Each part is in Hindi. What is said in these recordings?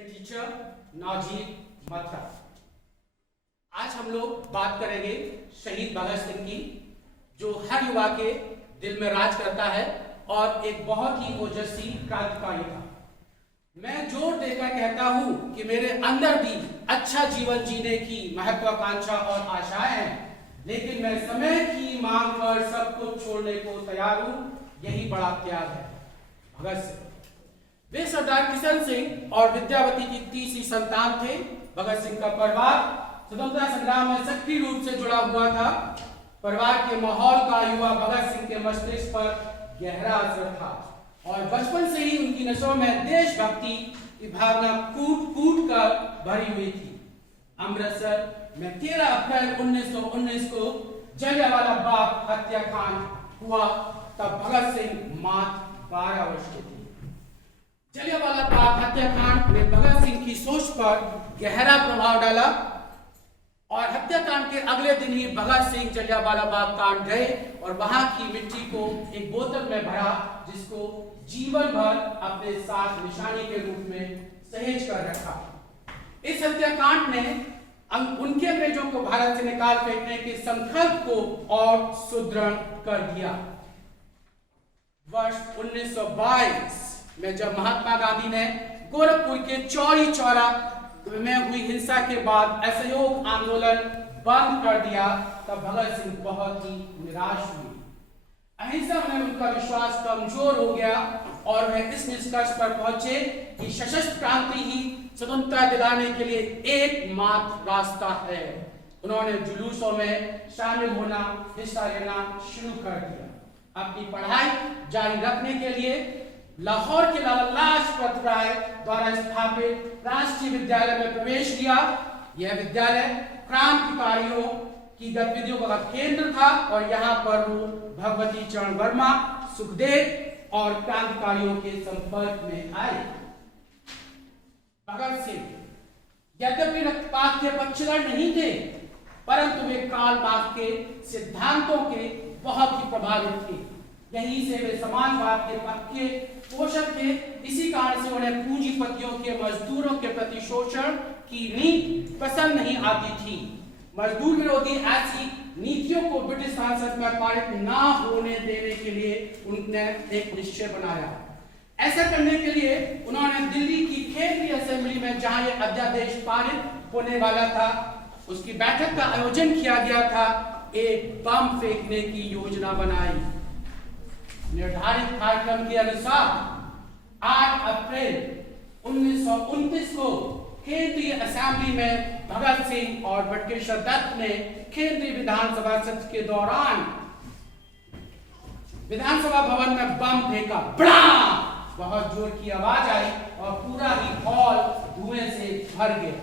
टीचर नाजीर मथुरा। आज हम लोग बात करेंगे शहीद भगत सिंह की, जो हर युवा के दिल में राज करता है और एक बहुत ही ओजस्वी क्रांतिकारी था। मैं जोर देकर कहता हूं कि मेरे अंदर भी अच्छा जीवन जीने की महत्वाकांक्षा और आशाएं हैं, लेकिन मैं समय की मांग पर सब कुछ छोड़ने को तैयार हूं। यही बड़ा त्याग है। भगत सिंह वे सरदार किशन सिंह और विद्यावती की तीसरी संतान थे। भगत सिंह का परिवार स्वतंत्रता संग्राम में सक्रिय रूप से जुड़ा हुआ था। परिवार के माहौल का युवा भगत सिंह के मस्तिष्क पर गहरा असर था और बचपन से ही उनकी नसों में देशभक्ति की भावना कूट कूट कर भरी हुई थी। अमृतसर में 13 अप्रैल 1919 को जलियांवाला बाग हत्याकांड हुआ। तब भगत सिंह मात्र 12 वर्ष के थे। जलियांवाला बाग हत्याकांड ने भगत सिंह की सोच पर गहरा प्रभाव डाला और हत्याकांड के अगले दिन ही भगत सिंह जलियांवाला बाग कांड गए और वहां की मिट्टी को एक बोतल में भरा, जिसको जीवन भर अपने साथ निशानी के रूप में सहेज कर रखा। इस हत्याकांड ने उनके अंग्रेजों को भारत से निकाल फेंकने के संकल्प को और सुदृढ़ कर दिया। वर्ष 1922 में जब महात्मा गांधी ने गोरखपुर के चौरी चौरा में हुई हिंसा के बाद असहयोग आंदोलन बंद कर दिया, तब भगत सिंह बहुत ही निराश हुए। अहिंसा में उनका विश्वास कमजोर हो गया और वह इस निष्कर्ष पर पहुंचे कि सशस्त्र क्रांति ही स्वतंत्रता दिलाने के लिए एकमात्र रास्ता है। उन्होंने जुलूसों में शामिल होना, हिस्सा लेना शुरू कर दिया। अपनी पढ़ाई जारी रखने के लिए लाहौर के लाला लाजपत राय द्वारा स्थापित राष्ट्रीय विद्यालय में प्रवेश लिया। यह विद्यालय क्रांतिकारियों की गतिविधियों का केंद्र था और यहाँ पर वो भगवती चरण वर्मा, सुखदेव और क्रांतिकारियों के संपर्क में आए। भगत सिंह यद्यपि रक्तपात के पक्षधर नहीं थे, परंतु वे कार्ल मार्क्स के सिद्धांतों के बहुत ही प्रभावित थे। यहीं से वे समाजवाद के पक्के पोषक थे। इसी कारण से उन्हें पूंजीपतियों के मजदूरों के प्रति शोषण की नीति पसंद नहीं आती थी। मजदूर विरोधी ऐसी नीतियों को ब्रिटिश संसद में पारित ना होने देने के लिए उन्होंने एक निश्चय बनाया। ऐसा करने के लिए उन्होंने दिल्ली की केंद्रीय असेंबली में, जहां यह अध्यादेश पारित होने वाला था, उसकी बैठक का आयोजन किया गया था। एक बम फेंकने की योजना बनाई। निर्धारित कार्यक्रम के अनुसार 8 अप्रैल 1929 को केंद्रीय असेंबली में भगत सिंह और बटुकेश्वर दत्त ने केंद्रीय विधानसभा सत्र के दौरान विधानसभा भवन में बम फेंका। बड़ा बहुत जोर की आवाज आई और पूरा ही हॉल धुएं से भर गया।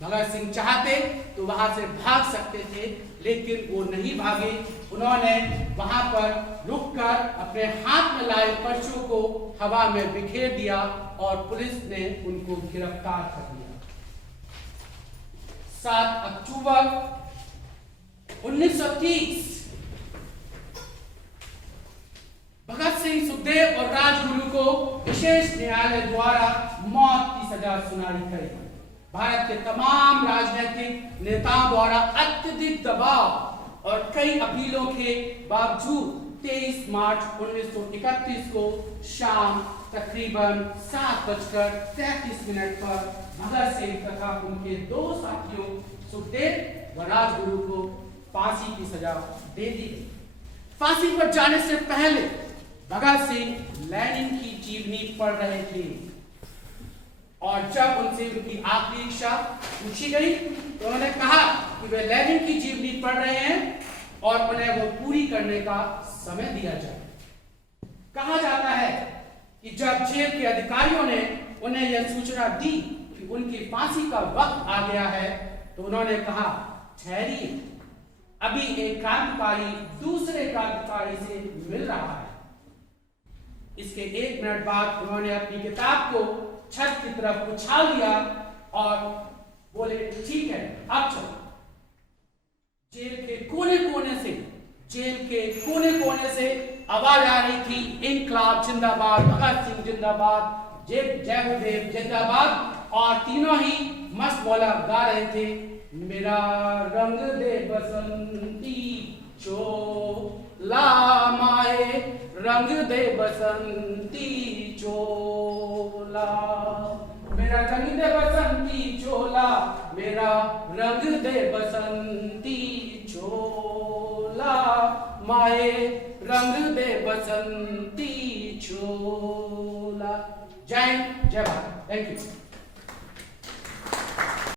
भगत सिंह चाहते तो वहां से भाग सकते थे, लेकिन वो नहीं भागे। उन्होंने वहां पर रुककर अपने हाथ में लाए पर्चों को हवा में बिखेर दिया और पुलिस ने उनको गिरफ्तार कर लिया। 7 अक्टूबर 1930 भगत सिंह, सुखदेव और राजगुरु को विशेष न्यायालय द्वारा मौत की सजा सुनाई गई। भारत के तमाम राजनीतिक नेताओं द्वारा अत्यधिक दबाव और कई अपीलों के बावजूद 23 मार्च 1931 को शाम तकरीबन 7:33 पर भगत सिंह तथा उनके 2 साथियों सुखदेव व राजगुरु को फांसी की सजा दे दी गई। फांसी पर जाने से पहले भगत सिंह लेनिन की जीवनी पढ़ रहे थे और जब उनसे उनकी आखिरी इच्छा पूछी गई तो उन्होंने कहा कि वे लेनिन की जीवनी पढ़ रहे हैं और उन्हें वो पूरी करने का समय दिया जाए। कहा जाता है कि जब जेल के अधिकारियों ने उन्हें यह सूचना दी कि उनकी फांसी का वक्त आ गया है, तो उन्होंने कहा, ठहरिए, अभी एक क्रांतिकारी दूसरे क्रांतिकारी से मिल रहा है। इसके 1 मिनट बाद उन्होंने अपनी किताब को छत की तरफ उछाल दिया और बोले, ठीक है, अब चलो। जेल के कोने से आवाज आ रही थी, इंकलाब जिंदाबाद, भगत सिंह जिंदाबाद, जय गुरुदेव जिंदाबाद। और तीनों ही मस्त मौला गा रहे थे, मेरा रंग दे बसंती चोला माए, रंग दे बसंती चोला, मेरा रंग दे बसंती चोला, मेरा रंग दे बसंती चोला माए, रंग दे बसंती चोला। जय हिंद, जय भारत। Thank you.